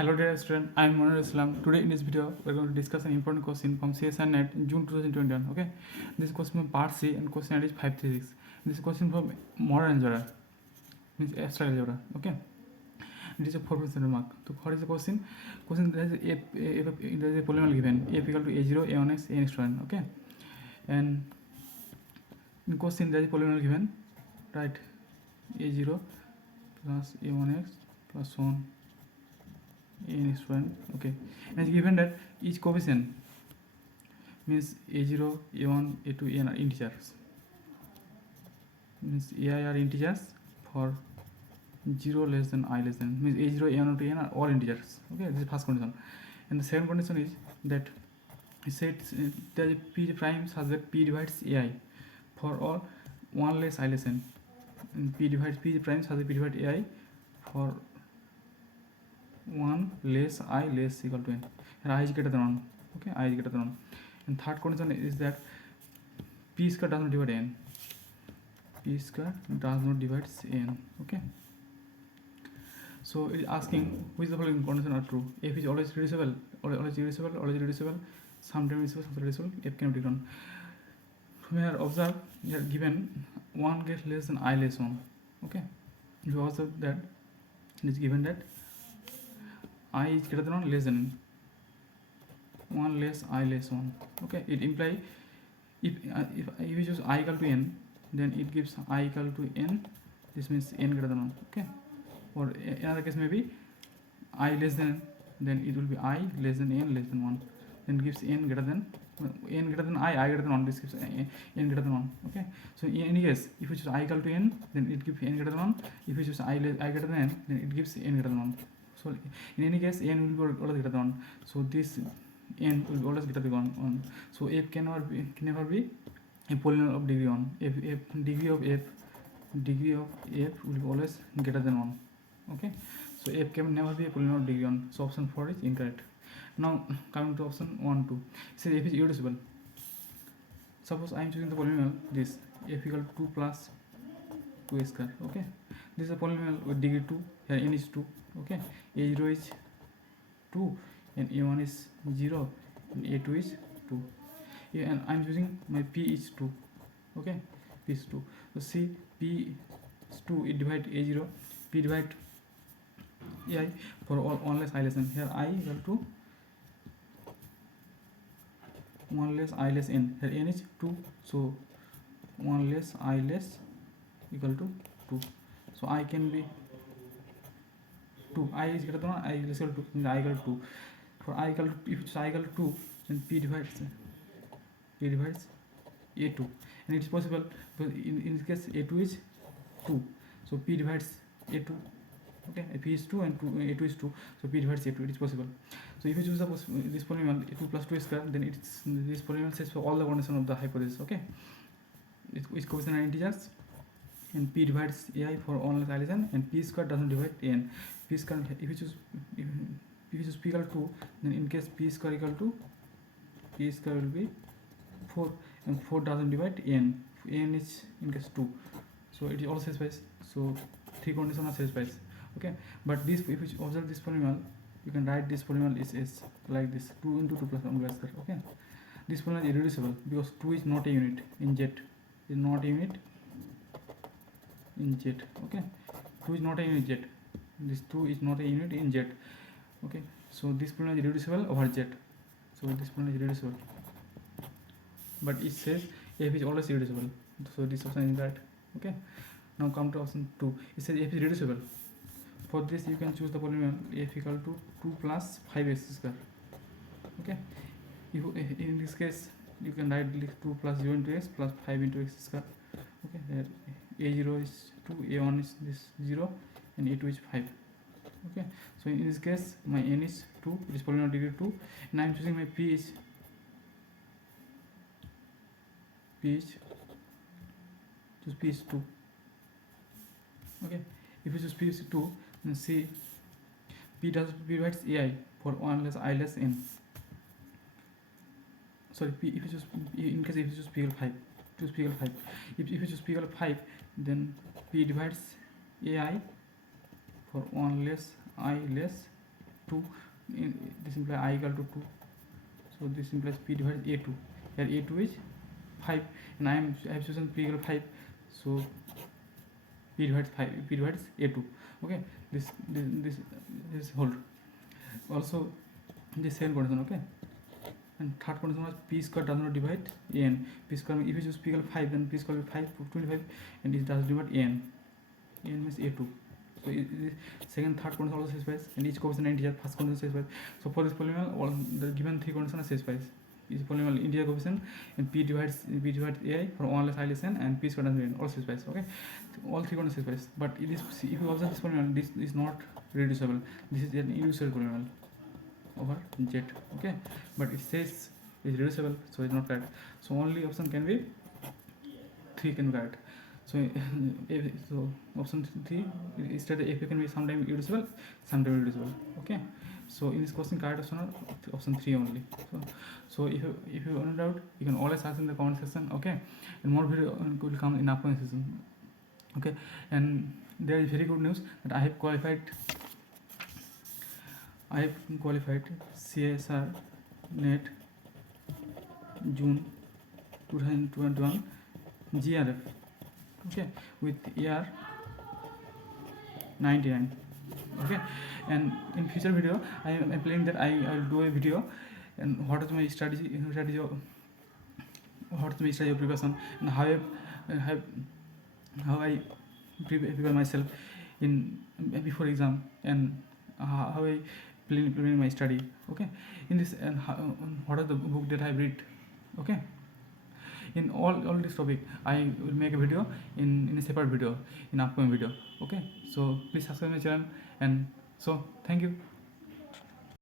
Hello dear student, I am Monir Islam. Today in this video we are going to discuss an important question from CSIRNET June 2021. Okay, this is question from part C and question ID is 536. This is question from modern algebra, means abstract algebra. Okay, it is a 4% mark. So what is the question? Question there is a polynomial given f equal to a0, a1x, a next one. Okay, and in question there is a polynomial given, right? a0 plus a1x plus 1 a next one. Okay, and it's given that each coefficient means a0, a1, a2, an are integers, means ai are integers for 0 less than I less than, means a0, a1, a2, an are all integers. Okay, this is first condition. And the second condition is that it said that p prime such that p divides ai for all 1 less I less n, and p prime such that p divides ai for 1 less I less equal to n, and I is greater than 1. Okay, I is greater than 1. And third condition is that p square does not divide n. P square does not divide n. Okay, so it is asking which of the following conditions are true. F is always reducible, always reducible, sometimes reducible, f cannot be done. Here observe, you are given 1 gets less than I less 1. Okay, if you observe that it is given that I is greater than 1 less than 1 less I less 1. Okay, it implies if you choose I equal to n, then it gives I equal to n. This means n greater than 1. Okay, or another case maybe I less than n, then it will be I less than n less than 1, then gives n greater than I greater than 1. This gives n greater than 1. Okay, so in any case, if you choose I equal to n, then it gives n greater than 1. If you choose I greater than n, then it gives n greater than 1. So in any case, n will be always greater than 1. So this n will be always greater than 1. So f can never be a polynomial of degree 1. Degree of f will be always greater than 1. Okay, so f can never be a polynomial of degree 1. So option 4 is incorrect. Now coming to option 1, 2. It says f is irreducible. Suppose I am choosing the polynomial this f equal to 2 plus 2 square. Okay, this is a polynomial with degree 2. Here n is 2. Okay, a0 is 2 and a1 is 0 and a2 is 2. Yeah, and I'm choosing my p is 2. Okay, p is 2. So see, p is 2, it divide a0, p divide ai for all 1 less I less n. Here I equal to 1 less I less n. Here n is 2, so 1 less I less equal to 2. So I can be 2. I is greater than 1, I is equal to 2, I equal to 2. For I equal to, if it's I equal to 2, then p divides a2, and it's possible because in this case a2 is 2, so p divides a2. Okay, p is 2 and a2 is 2, so p divides a2. It is possible. So if you choose this polynomial 2 plus 2 square, then it's this polynomial says for all the conditions of the hypothesis. Okay, its coefficient are integers, and p divides ai for all less I less n, and p square doesn't divide n. P square, if you choose p equal to 2, then in case p square equal to, p square will be 4, and 4 doesn't divide n. N is in case 2, so it is all satisfies. So 3 conditions are satisfied. Okay, but this, if you observe this polynomial, you can write this polynomial is like this: 2 into 2 plus 1 square. Okay, this polynomial is irreducible because 2 is not a unit in Z. Is not a unit in Z. Okay, 2 is not a unit Z. This 2 is not a unit in Z. Okay, so this polynomial is irreducible over Z. So this polynomial is irreducible, but it says f is always irreducible. So this option is right. Okay, now come to option 2. It says f is reducible. For this you can choose the polynomial f equal to 2 plus 5x square. Okay, if in this case you can write 2 plus 0 into x plus 5 into x square. Okay, there a0 is 2, a1 is this 0, and a2 is 5. Okay, so in this case my n is 2, it is polynomial degree 2, and I am choosing my p is 2. Okay, if you choose p is 2, then see p divides ai for 1 less I less n. Sorry, p, if you choose, in case if you choose p equal 5, choose p equal 5. If you choose p equal 5, then p divides ai for 1 less I less 2, this implies I equal to 2, so this implies P divides A2. Here A2 is 5 and I have chosen P equal 5, so P divides A2. Okay, this hold. Also this second condition. Okay, and third condition was P square does not divide n. P square, if you choose P equal 5, then P square will be 25, and it does divide n. N means A2. So second, third condition also satisfies, and each coefficient integer, first condition satisfies. So for this polynomial, all the given three conditions satisfies. Each polynomial integer coefficient and P divides A for 1 less I less n, and P square does not divide n, all satisfies. Okay, all three conditions satisfies. But if you observe this polynomial, this is not reducible. This is an irreducible polynomial over Z. Okay, but it says it's reducible, so it's not correct. So only option can be 3 can be correct. So option 3 is that if can be sometimes irreducible, sometimes reducible. Okay, so in this question, correct option 3 only. So if you want doubt, you can always ask in the comment section. Okay, and more video will come in upcoming season. Okay, and there is very good news that I have qualified CSIRNET June 2021 JRF. Okay, with year 99. Okay, and in future video I am planning that I will do a video and what is my strategy of preparation, and how I prepare myself in before exam, and how I plan my study. Okay, in this, and what are the book that I read. Okay, in all this topic I will make a video in a separate video in upcoming video. Okay, so please subscribe my channel, and so thank you.